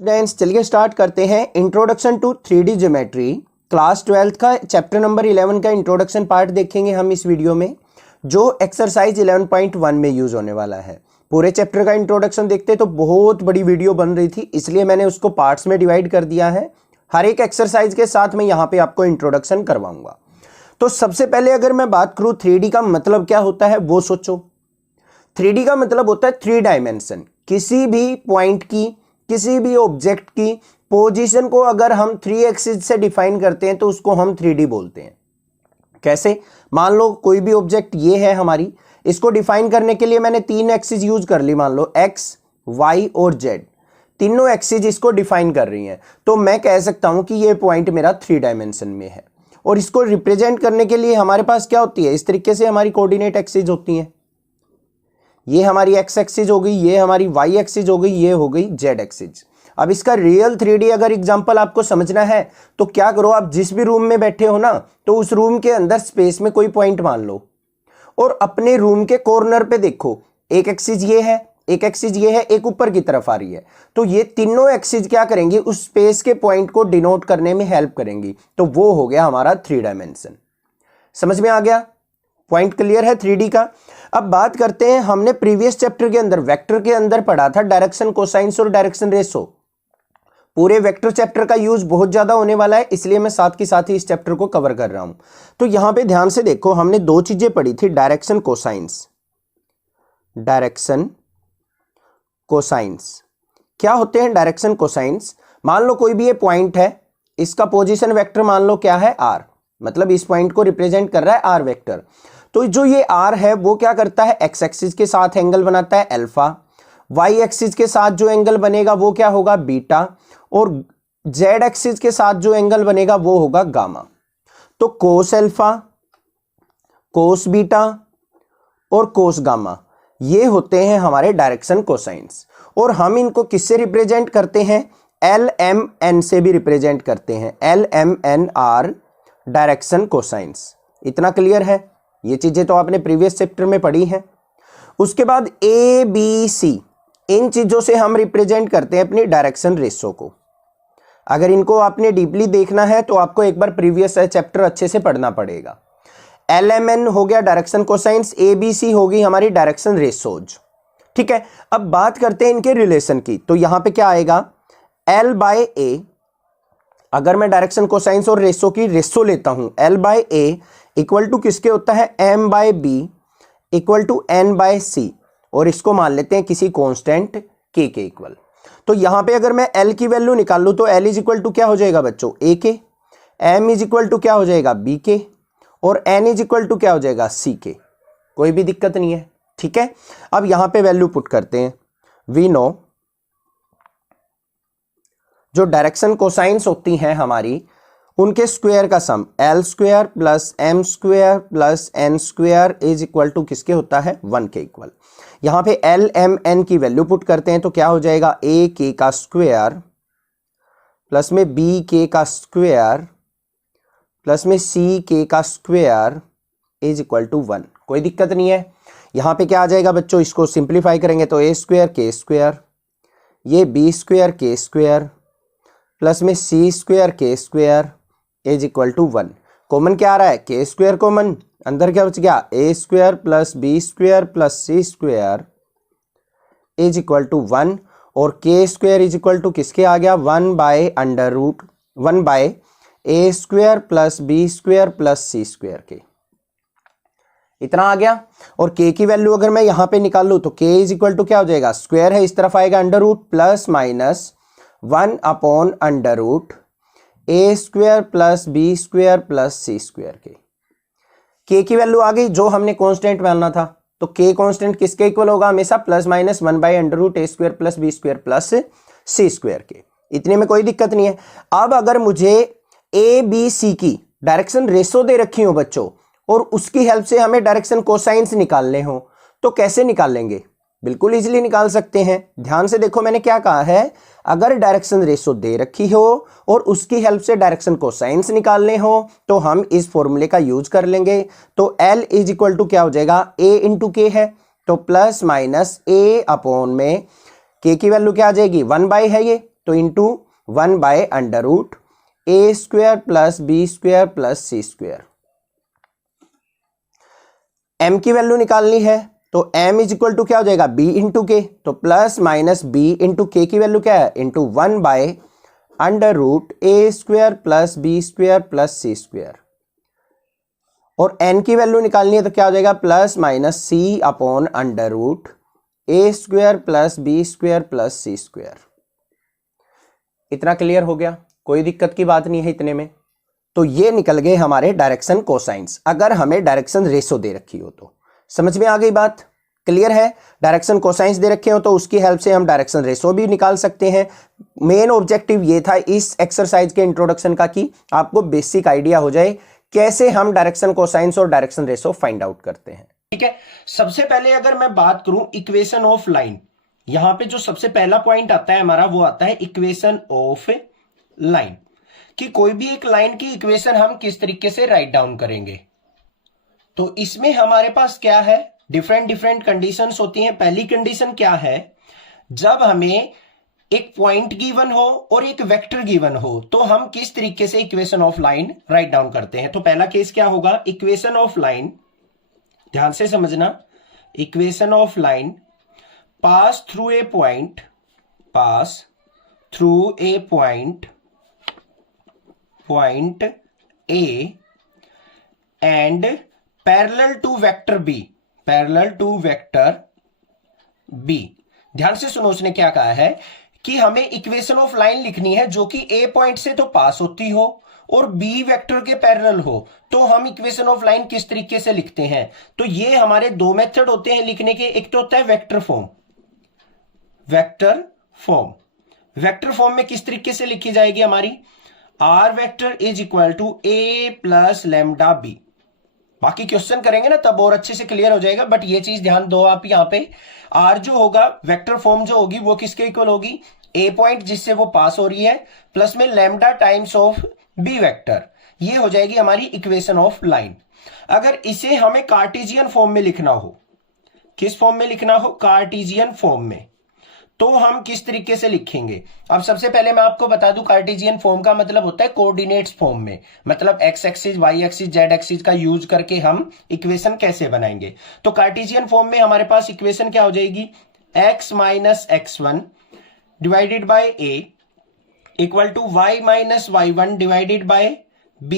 Students चलिए start करते हैं introduction to 3D geometry class 12th का चैप्टर नंबर 11 का इंट्रोडक्शन पार्ट देखेंगे हम इस वीडियो में, जो एक्सरसाइज 11.1 में यूज होने वाला है। पूरे चैप्टर का इंट्रोडक्शन देखते तो बहुत बड़ी वीडियो बन रही थी, इसलिए मैंने उसको पार्ट्स में डिवाइड कर दिया है। हर एक एक्सरसाइज के साथ मैं यहाँ पे आपको इंट्रोडक्शन करवाऊंगा। तो सबसे पहले अगर मैं बात करूँ 3D का मतलब क्या होता है वो सोचो। 3D का मतलब होता है 3 डायमेंशन। किसी भी पॉइंट की, किसी भी ऑब्जेक्ट की पोजीशन को अगर हम 3 एक्सिस से डिफाइन करते हैं तो उसको हम 3D बोलते हैं। कैसे? मान लो कोई भी ऑब्जेक्ट ये है हमारी, इसको डिफाइन करने के लिए मैंने 3 एक्सिस यूज कर ली। मान लो एक्स, वाई और जेड, तीनों एक्सिस इसको डिफाइन कर रही हैं, तो मैं कह सकता हूं कि ये पॉइंट मेरा 3 डायमेंशन में है। और इसको रिप्रेजेंट करने के लिए हमारे पास क्या होती है, इस तरीके से हमारी कोऑर्डिनेट एक्सिस होती हैं। ये हमारी एक्स एक्सिस हो गई, ये हमारी वाई एक्सिस हो गई, ये हो गई जेड एक्सिस। अब इसका रियल 3D अगर एग्जांपल आपको समझना है तो क्या करो, आप जिस भी रूम में बैठे हो ना, तो उस रूम के अंदर स्पेस में कोई पॉइंट मान लो और अपने रूम के कॉर्नर पे देखो, एक एक्सिस ये है, एक एक्सिस ये है, एक ऊपर की तरफ आ रही है। तो ये तीनों एक्सिस क्या करेंगी, उस स्पेस के पॉइंट को डिनोट करने में हेल्प करेंगी। तो वो हो गया हमारा 3 डायमेंशन। समझ में आ गया? पॉइंट क्लियर है 3D का। अब बात करते हैं, हमने प्रीवियस चैप्टर के अंदर वेक्टर के अंदर पढ़ा था डायरेक्शन कोसाइंस और डायरेक्शन रेशो। पूरे वेक्टर चैप्टर का यूज बहुत ज्यादा होने वाला है, इसलिए मैं साथ के साथ ही इस चैप्टर को कवर कर रहा हूं। तो यहां पे ध्यान से देखो, हमने 2 चीजें पढ़ी थी, डायरेक्शन कोसाइंस। डायरेक्शन कोसाइंस क्या होते हैं? डायरेक्शन कोसाइंस, मान लो कोई भी ये पॉइंट है, इसका पोजीशन वेक्टर मान लो क्या है, आर, मतलब इस पॉइंट को रिप्रेजेंट कर रहा है आर वेक्टर। तो जो ये आर है वो क्या करता है, एक्स एक्सिस के साथ एंगल बनाता है अल्फा, वाई एक्सिस के साथ जो एंगल बनेगा वो क्या होगा, बीटा, और जेड एक्सिस के साथ जो एंगल बनेगा वो होगा गामा। तो कोस अल्फा, कोस बीटा और कोस गामा, ये होते हैं हमारे डायरेक्शन कोसाइंस। और हम इनको किससे रिप्रेजेंट करते हैं, एल एम एन से भी रिप्रेजेंट करते हैं। L M N R direction cosines. इतना क्लियर है? ये चीजें तो आपने प्रीवियस चैप्टर में पढ़ी हैं। उसके बाद ए बी सी, इन चीजों से हम रिप्रेजेंट करते हैं अपनी डायरेक्शन रेशो को। अगर इनको आपने डीपली देखना है तो आपको एक बार प्रीवियस चैप्टर अच्छे से पढ़ना पड़ेगा। एल एम एन हो गया direction cosines, A B C होगी हमारी डायरेक्शन रेशोज। ठीक है, अब बात करते हैं इनके रिलेशन की। तो यहां पे क्या आएगा, एल बाय ए, अगर मैं डायरेक्शन कोसाइंस और रेशो की रेशो लेता हूं, L by A equal to किसके होता है, M bye B equal to N bye सी, और इसको मान लेते हैं किसी कांस्टेंट के इक्वल। तो यहां पे अगर मैं एल की वैल्यू निकाल लूं तो एल इज इक्वल टू क्या हो जाएगा बच्चों, ए के, एम इज इक्वल टू क्या हो जाएगा, बी के, और एन इज इक्वल टू क्या हो जाएगा, सी के। कोई भी दिक्कत नहीं है। ठीक है, अब यहां पे वैल्यू पुट करते हैं। वी नो जो डायरेक्शन कोसाइंस होती हैं हमारी, उनके स्क्वायर का sum L square plus M square plus N square is equal to किसके होता है, 1 के इक्वल। यहां पे एल एम एन की वैल्यू पुट करते हैं तो क्या हो जाएगा, ए के का स्क्वायर प्लस में बी के का स्क्वायर प्लस में सी के का स्क्वायर इज इक्वल टू 1। कोई दिक्कत नहीं है। यहां पे क्या आ जाएगा बच्चों, इसको सिंप्लीफाई करेंगे तो ए स्क्वायर के स्क्वायर, ये बी स्क्वायर के स्क्वायर प्लस में सी स्क्वायर के square is equal to 1। Common क्या आ रहा है, के स्क्वायर कॉमन, अंदर क्या बच गया, A square plus B square plus C square is equal to 1, और के स्क्वायर इज इक्वल टू किसके आ गया, 1 by under root 1 by A square plus B square plus C square के। इतना आ गया। और के की वैल्यू अगर मैं यहां पे निकाल लूं तो के इज इक्वल टू क्या हो जाएगा, स्क्वायर है इस तरफ आएगा under root plus minus 1 upon under root A square plus B square plus C square के की वैल्यू आ गई जो हमने कांस्टेंट मानना था। तो के कांस्टेंट किसके इक्वल होगा, हमेशा plus minus 1 by under root A square plus B square plus C square के। इतने में कोई दिक्कत नहीं है। अब अगर मुझे ए बी सी की डायरेक्शन रेशो दे रखी हो बच्चों, और उसकी हेल्प से हमें डायरेक्शन कोसाइंस निकालने हो, तो कैसे निकाल लेंगे, बिल्कुल इजीली निकाल सकते हैं। ध्यान से देखो मैंने क्या कहा है, अगर डायरेक्शन रेशो दे रखी हो और उसकी हेल्प से डायरेक्शन कोसाइंस निकालने हो तो हम इस फॉर्मूले का यूज कर लेंगे। तो L इज इक्वल टू क्या हो जाएगा, A इंटू के है, तो प्लस माइनस A अपॉन में के की वैल्यू क्या आ जाएगी, 1 बाय है ये, तो into 1/√a² plus b² plus c²। m की वैल्यू निकालनी है तो m इज इक्वल टू क्या हो जाएगा, b इंटू के, तो प्लस माइनस b इंटू के की वैल्यू क्या है, into 1/√a² plus b² plus c²। और n की वैल्यू निकालनी है तो क्या हो जाएगा, plus minus c upon √a² plus b² plus c²। इतना क्लियर हो गया, कोई दिक्कत की बात नहीं है इतने में। तो ये निकल गए हमारे डायरेक्शन कोसाइंस, अगर हमें डायरेक्शन रेशो दे रखी हो तो। समझ में आ गई बात, क्लियर है। डायरेक्शन कोसाइंस दे रखे हो तो उसकी हेल्प से हम डायरेक्शन रेशो भी निकाल सकते हैं। मेन ऑब्जेक्टिव ये था इस एक्सरसाइज के इंट्रोडक्शन का कि आपको बेसिक आइडिया हो जाए कैसे हम डायरेक्शन कोसाइंस और डायरेक्शन रेशो फाइंड आउट करते हैं। ठीक है, सबसे पहले अगर मैं बात करूं इक्वेशन ऑफ लाइन, यहां पे जो सबसे पहला पॉइंट आता है हमारा वो आता है इक्वेशन ऑफ लाइन, कि कोई भी एक लाइन की इक्वेशन हम किस तरीके से राइट डाउन करेंगे। तो इसमें हमारे पास क्या है, डिफरेंट डिफरेंट कंडीशंस होती हैं। पहली कंडीशन क्या है, जब हमें एक पॉइंट गिवन हो और एक वेक्टर गिवन हो तो हम किस तरीके से equation of line write down करते हैं। तो पहला केस क्या होगा, इक्वेशन ऑफ लाइन, ध्यान से समझना, equation of line pass through a point, pass through a point A and parallel to vector B, parallel to vector B. ध्यान से सुनो, उसने क्या कहा है कि हमें इक्वेशन ऑफ लाइन लिखनी है जो कि ए पॉइंट से तो पास होती हो और बी वेक्टर के पैरेलल हो। तो हम इक्वेशन ऑफ लाइन किस तरीके से लिखते हैं, तो ये हमारे दो मेथड होते हैं लिखने के। एक तो होता है vector form, vector form, vector form में किस तरीके से लिखी जाएगी हमारी, R vector is equal to A plus lambda B. बाकी क्वेश्चन करेंगे ना तब और अच्छे से क्लियर हो जाएगा, बट ये चीज ध्यान दो आप यहां पे, आर जो होगा वेक्टर फॉर्म जो होगी वो किसके इक्वल होगी, ए पॉइंट जिससे वो पास हो रही है प्लस में lambda times of B vector, ये हो जाएगी हमारी इक्वेशन ऑफ लाइन। अगर इसे हमें कार्टेशियन फॉर्म में लिखना हो, किस फॉर्म में लिखना हो, कार्टेशियन फॉर्म में, तो हम किस तरीके से लिखेंगे। अब सबसे पहले मैं आपको बता दूं, कार्टेशियन फॉर्म का मतलब होता है कोऑर्डिनेट्स फॉर्म में, मतलब X axis, Y axis, Z axis का यूज करके हम इक्वेशन कैसे बनाएंगे। तो कार्टेशियन फॉर्म में हमारे पास इक्वेशन क्या हो जाएगी, x minus x1 divided by a equal to y minus y1 divided by b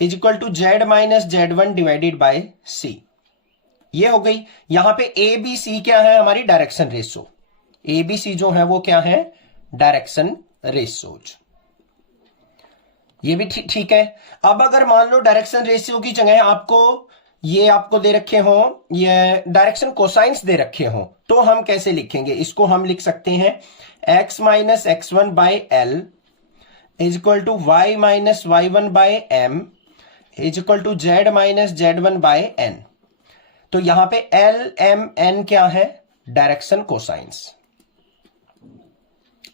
is equal to z minus z1 divided by c। ये हो गई। यहां पे a b c क्या है, हमारी direction ratio, A B C जो है वो क्या है, डायरेक्शन रेशियोज। ये भी ठीक है। अब अगर मान लो डायरेक्शन रेशियो की जगह आपको दे रखे हो, ये डायरेक्शन कोसाइंस दे रखे हो, तो हम कैसे लिखेंगे इसको, हम लिख सकते हैं x minus x1 by L is equal to Y minus y1 by M is equal to z minus z1 by N. तो यहां पे एल एम एन क्या है, डायरेक्शन कोसाइंस।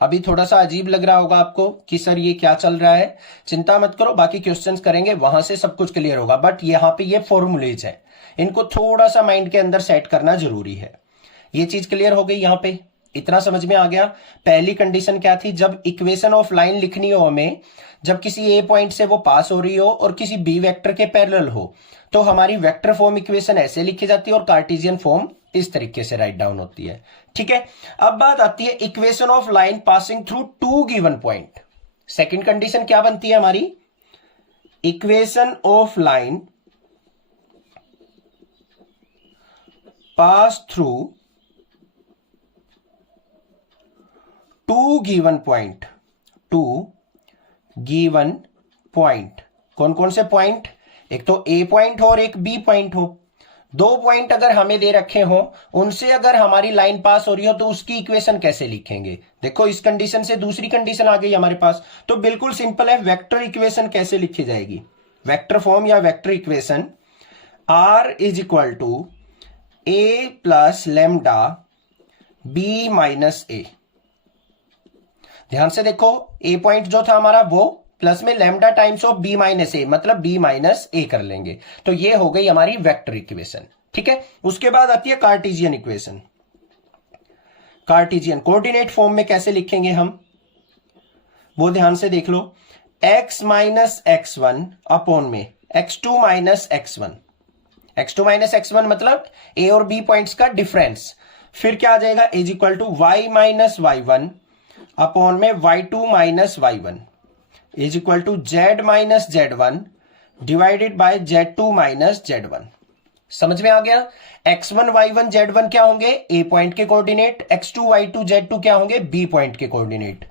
अभी थोड़ा सा अजीब लग रहा होगा आपको कि सर ये क्या चल रहा है, चिंता मत करो, बाकी क्वेश्चंस करेंगे वहां से सब कुछ क्लियर होगा, बट यहां पे ये फॉर्मूलेज है, इनको थोड़ा सा माइंड के अंदर सेट करना जरूरी है। ये चीज क्लियर हो गई, यहां पे इतना समझ में आ गया। पहली कंडीशन क्या थी, जब इक्वेशन ऑफ लाइन लिखनी हो हमें, जब किसी ए पॉइंट से वो पास हो रही हो और किसी बी वेक्टर के पैरेलल हो, तो हमारी वेक्टर फॉर्म इक्वेशन ऐसे लिखी जाती है और कार्टेशियन फॉर्म इस तरीके से राइट डाउन होती है। ठीक है, अब बात आती है equation of line passing through two given point. Second condition क्या बनती है हमारी, equation of line pass through two given point, two given point. कौन कौन से पॉइंट, एक तो ए पॉइंट हो और एक बी पॉइंट हो। दो पॉइंट अगर हमें दे रखे हो, उनसे अगर हमारी लाइन पास हो रही हो तो उसकी इक्वेशन कैसे लिखेंगे। देखो इस कंडीशन से दूसरी कंडीशन आ गई हमारे पास, तो बिल्कुल सिंपल है, वेक्टर इक्वेशन कैसे लिखी जाएगी, वेक्टर फॉर्म या vector equation, R is equal to A plus lambda B minus A. ध्यान से देखो, ए पॉइंट जो था हमारा वो प्लस में lambda times of B minus A, मतलब बी माइनस ए कर लेंगे, तो ये हो गई हमारी वेक्टर इक्वेशन। ठीक है, उसके बाद आती है Cartesian equation. Cartesian coordinate form में कैसे लिखेंगे हम, वो ध्यान से देख लो। x माइनस x1 अपॉन में x2 minus x1, x2 minus x1 मतलब a और b पॉइंट्स का डिफरेंस। फिर क्या आ जाएगा, is equal to y minus y1 upon में y2 minus y1 is equal to z minus z1 divided by z2 minus z1। समझ में आ गया। x1 y1 z1 क्या होंगे, a पॉइंट के कोऑर्डिनेट, x2 y2 z2 क्या होंगे, b पॉइंट के कोऑर्डिनेट।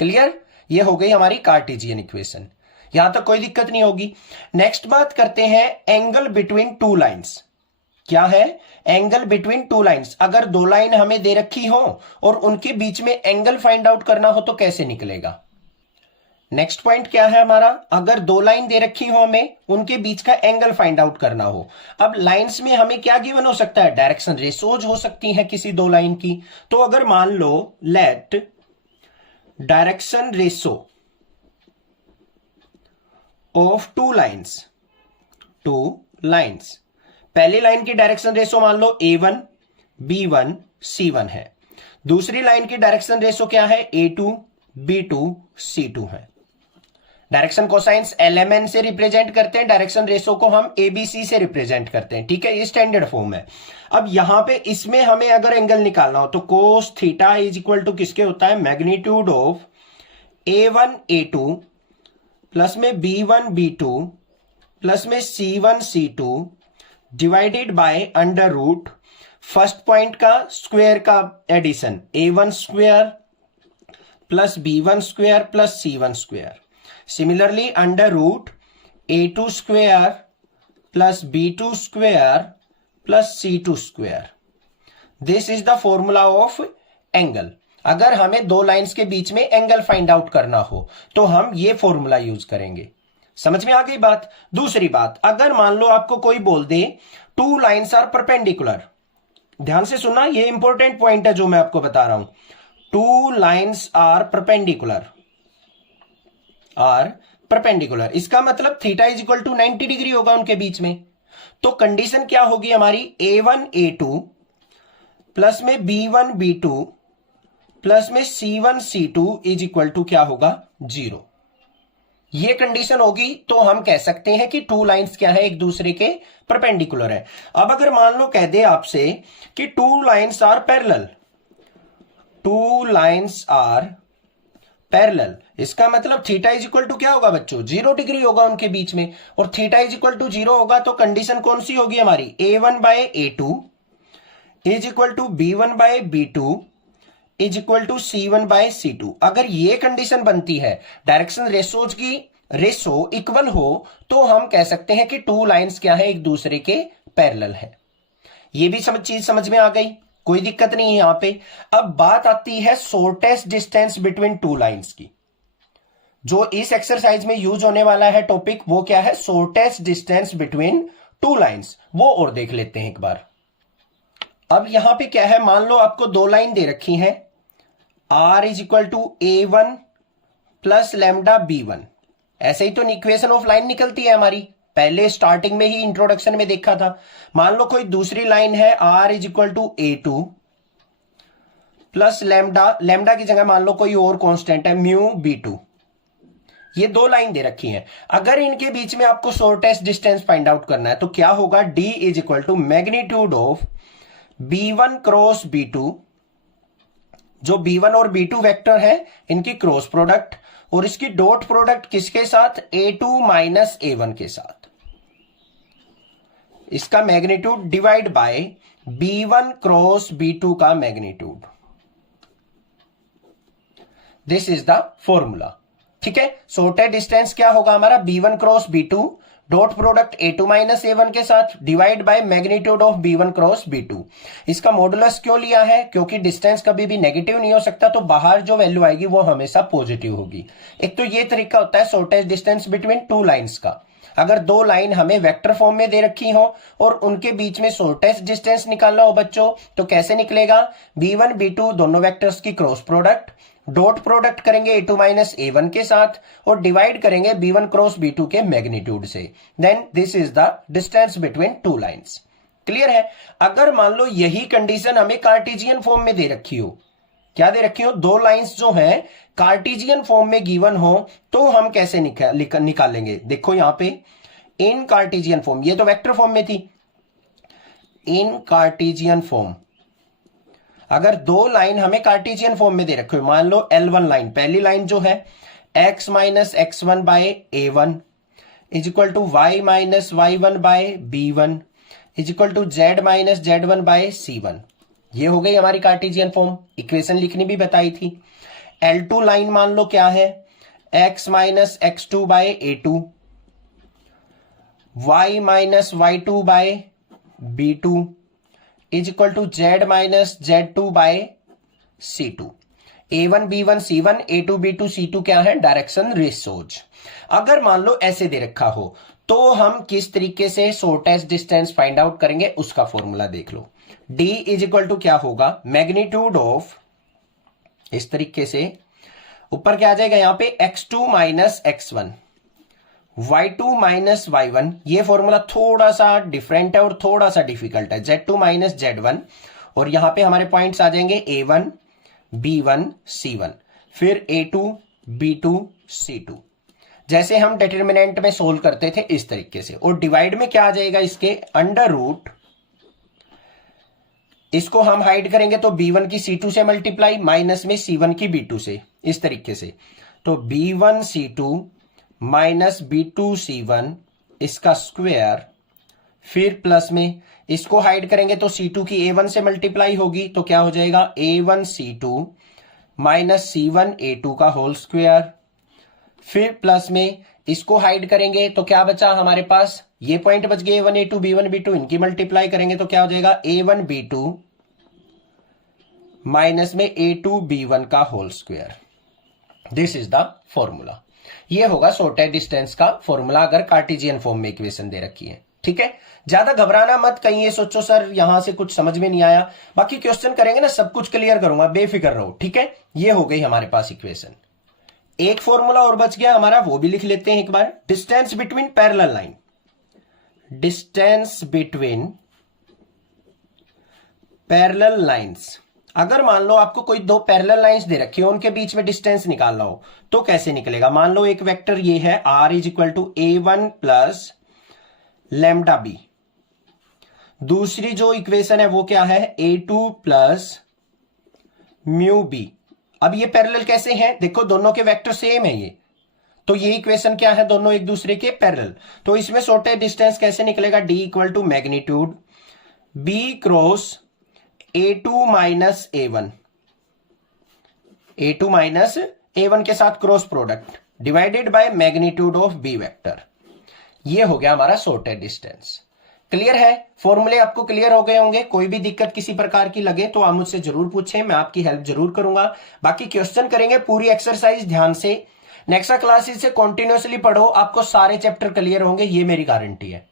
क्लियर, ये हो गई हमारी कार्टेशियन इक्वेशन, यहां तक कोई दिक्कत नहीं होगी। नेक्स्ट बात करते हैं एंगल बिटवीन टू लाइंस। क्या है, एंगल बिटवीन टू लाइंस। अगर दो लाइन हमें दे रखी हो और उनके बीच में एंगल फाइंड आउट करना हो तो कैसे निकलेगा। नेक्स्ट पॉइंट क्या है हमारा, अगर दो लाइन दे रखी हो हमें, उनके बीच का एंगल फाइंड आउट करना हो। अब लाइंस में हमें क्या गिवन हो सकता है, डायरेक्शन रेशोज हो सकती है किसी दो लाइन की। तो अगर मान लो let direction ratio of two lines, पहली लाइन की डायरेक्शन रेशो मान लो A1 B1 C1 है, दूसरी लाइन की डायरेक्शन रेशो क्या है, A2 B2 C2 है। डायरेक्शन कोसाइंस LMN से रिप्रेजेंट करते हैं, डायरेक्शन रेशो को हम ABC से रिप्रेजेंट करते हैं, ठीक है, ये स्टैंडर्ड फॉर्म है। अब यहां पे इसमें हमें अगर एंगल निकालना हो तो cos theta is equal to किसके होता है, magnitude of A1 A2 plus में B1 B2 प्लस में C1 C2 divided by under root first point का स्क्वायर का addition, A1 square plus B1 square plus C1 square. Similarly under root A2 square plus B2 square plus C2 square. This is the formula of angle. अगर हमें दो lines के बीच में angle find out करना हो तो हम ये फॉर्मूला यूज करेंगे। समझ में आ गई बात। दूसरी बात, अगर मान लो आपको कोई बोल दे टू लाइंस आर परपेंडिकुलर, ध्यान से सुनना, ये इंपॉर्टेंट पॉइंट है जो मैं आपको बता रहा हूं। टू लाइंस आर परपेंडिकुलर, इसका मतलब theta is equal to 90 degree होगा उनके बीच में। तो कंडीशन क्या होगी हमारी, A1 A2 प्लस में B1 B2 प्लस में C1 C2 is equal to क्या होगा, 0। ये कंडीशन होगी तो हम कह सकते हैं कि टू लाइंस क्या है, एक दूसरे के परपेंडिकुलर है। अब अगर मान लो कह दे आपसे कि टू लाइंस आर पैरेलल, इसका मतलब थीटा इज इक्वल टू क्या होगा बच्चों, 0 डिग्री होगा उनके बीच में। और थीटा इज इक्वल टू 0 होगा तो कंडीशन कौन सी होगी हमारी, A1 by A2 is equal to B1 by B2 is equal to C1 by C2। अगर ये कंडीशन बनती है, डायरेक्शन रेशोज की रेशो इक्वल हो, तो हम कह सकते हैं कि टू लाइंस क्या है, एक दूसरे के पैरेलल है। ये भी चीज समझ में आ गई, कोई दिक्कत नहीं है यहां पे। अब बात आती है shortest distance between two lines की। जो इस एक्सरसाइज में यूज होने वाला है टॉपिक, वो क्या है, shortest distance between two lines. वो और देख लेते हैं एक बार। अब यहां पे क्या है, मान लो आपको दो लाइन दे रखी है, R is equal to A1 plus lambda B1। ऐसे ही तो इक्वेशन ऑफ लाइन निकलती है हमारी, पहले स्टार्टिंग में ही इंट्रोडक्शन में देखा था। मान लो कोई दूसरी लाइन है, R is equal to A2 plus lambda की जगह मान लो कोई और कांस्टेंट है म्यू B2। ये दो लाइन दे रखी हैं। अगर इनके बीच में आपको शॉर्टेस्ट डिस्टेंस फाइंड आउट करना है तो क्या होगा, D is equal to magnitude of B1 cross B2, जो B1 और B2 वेक्टर है इनकी क्रॉस प्रोडक्ट, और इसकी डॉट प्रोडक्ट किसके साथ, A2 माइनस A1 के साथ। इसका magnitude divide by B1 cross B2 का magnitude. This is the formula, ठीक है। शॉर्टेस्ट डिस्टेंस क्या होगा हमारा, B1 cross B2 dot product A2 minus A1 के साथ divide by magnitude of B1 cross B2। इसका मॉडुलस क्यों लिया है, क्योंकि डिस्टेंस कभी भी नेगेटिव नहीं हो सकता, तो बाहर जो वैल्यू आएगी वो हमेशा पॉजिटिव होगी। एक तो ये तरीका होता है shortest distance between two lines का। अगर दो लाइन हमें वेक्टर फॉर्म में दे रखी हो और उनके बीच में शॉर्टेस्ट डिस्टेंस निकालना हो बच्चों, तो कैसे निकलेगा, B1 B2 दोनों वेक्टर्स की क्रॉस प्रोडक्ट, डॉट प्रोडक्ट करेंगे A2 माइनस A1 के साथ और डिवाइड करेंगे B1 क्रॉस B2 के मैग्नीट्यूड से। Then this is the distance between two lines. Clear है। अगर मान लो यही कंडीशन हमें कार्टेशियन फॉर्म में दे रखी हो, क्या दे रखी हो, दो लाइंस जो है कार्टेशियन फॉर्म में गिवन हो तो हम कैसे निकालेंगे। देखो यहां पे इन कार्टेशियन फॉर्म, ये तो वेक्टर फॉर्म में थी, इन कार्टेशियन फॉर्म अगर दो लाइन हमें कार्टेशियन फॉर्म में दे रखे हो, मान लो L1 लाइन, पहली लाइन जो है x minus x1 by a1 is equal to y minus y1 by b1 is equal to z minus z1 by c1, ये हो गई हमारी कार्टेशियन फॉर्म। इक्वेशन लिखनी भी बताई थी। L2 लाइन मान लो क्या है, x minus x2 by a2 y minus y2 by b2 is equal to z minus z2 by c2। a1 b1 c1 a2 b2 c2 क्या है, डायरेक्शन रेशोज। अगर मान लो ऐसे दे रखा हो तो हम किस तरीके से शॉर्टेस्ट डिस्टेंस फाइंड आउट करेंगे, उसका फॉर्मूला देख लो। d इज इक्वल टू क्या होगा, मैग्नीट्यूड ऑफ, इस तरीके से ऊपर क्या आ जाएगा यहां पे x2 minus x1 y2 minus y1, ये फॉर्मूला थोड़ा सा डिफरेंट है और थोड़ा सा डिफिकल्ट है, z2 माइनस z1, और यहां पे हमारे पॉइंट्स आ जाएंगे a1 b1 c1, फिर a2 b2 c2, जैसे हम डिटरमिनेंट में सोल्व करते थे इस तरीके से। और डिवाइड में क्या आ जाएगा इसके, अंडर रूट, इसको हम हाइड करेंगे तो b1 की c2 से मल्टीप्लाई, माइनस में c1 की b2 से, इस तरीके से। तो b1 c2 minus b2 c1 इसका स्क्वायर, फिर प्लस में इसको हाइड करेंगे तो c2 की a1 से मल्टीप्लाई होगी, तो क्या हो जाएगा a1 c2 minus c1 a2 का होल स्क्वायर, फिर प्लस में इसको हाइड करेंगे तो क्या बचा हमारे पास, ये पॉइंट बच गए a1 a2 b1 b2, इनकी मल्टीप्लाई करेंगे तो क्या हो जाएगा a1 b2 माइनस में a2 b1 का whole square. This is the formula. ये होगा शॉर्टेस्ट डिस्टेंस का फॉर्मूला अगर कार्टेशियन फॉर्म में इक्वेशन दे रखी है। ठीक है, ज्यादा घबराना मत, कहीं ये सोचो सर यहां से कुछ समझ में नहीं आया, बाकी क्वेश्चन करेंगे ना सब कुछ क्लियर करूंगा, बेफिक्र रहो। ठीक है, ये हो गई हमारे पास इक्वेशन। एक फॉर्मूला और बच गया हमारा, वो भी लिख लेते हैं एक बार। Distance between parallel line, distance between parallel lines, अगर मान लो आपको कोई दो पैरेलल लाइंस दे रखी हो, उनके बीच में डिस्टेंस निकालना हो तो कैसे निकलेगा। मान लो एक वेक्टर ये है r is equal to a1 plus lambda B, दूसरी जो इक्वेशन है वो क्या है a2 प्लस म्यू बी। अब ये पैरेलल कैसे हैं, देखो दोनों के वेक्टर सेम है ये, तो ये इक्वेशन क्या है, दोनों एक दूसरे के पैरेलल। तो इसमें शॉर्टेस्ट डिस्टेंस कैसे निकलेगा, d equal to magnitude b cross a2 minus a1, a2 minus a1 के साथ cross product divided by magnitude of b vector. ये हो गया हमारा शॉर्टेस्ट डिस्टेंस। क्लियर है, फॉर्मूले आपको क्लियर हो गए होंगे। कोई भी दिक्कत किसी प्रकार की लगे तो आप मुझसे जरूर पूछें, मैं आपकी हेल्प जरूर करूंगा। बाकी क्वेश्चन करेंगे, पूरी एक्सरसाइज ध्यान से नेक्स्ट क्लासेस से कंटिन्यूअसली पढ़ो, आपको सारे चैप्टर क्लियर होंगे, ये मेरी गारंटी है।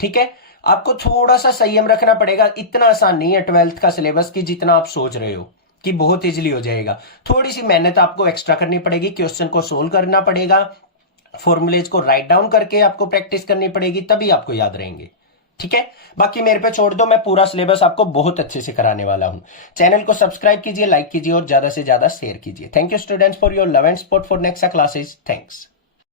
ठीक है, आपको थोड़ा सा संयम रखना पड़ेगा, इतना आसान नहीं है 12th का सिलेबस की जितना आप सोच रहे हो कि बहुत इजीली हो जाएगा। थोड़ी सी मेहनत आपको एक्स्ट्रा करनी पड़ेगी, क्वेश्चन को सोल्व करना पड़ेगा, फॉर्मूलेज को राइट डाउन करके आपको प्रैक्टिस करनी पड़ेगी, तभी आपको याद रहेंगे। ठीक है, बाकी मेरे पे छोड़ दो, मैं पूरा सिलेबस आपको बहुत अच्छे से कराने वाला हूं। चैनल को सब्सक्राइब कीजिए, लाइक कीजिए और ज्यादा से ज्यादा शेयर कीजिए। Thank you students for your love and support for next classes. Thanks.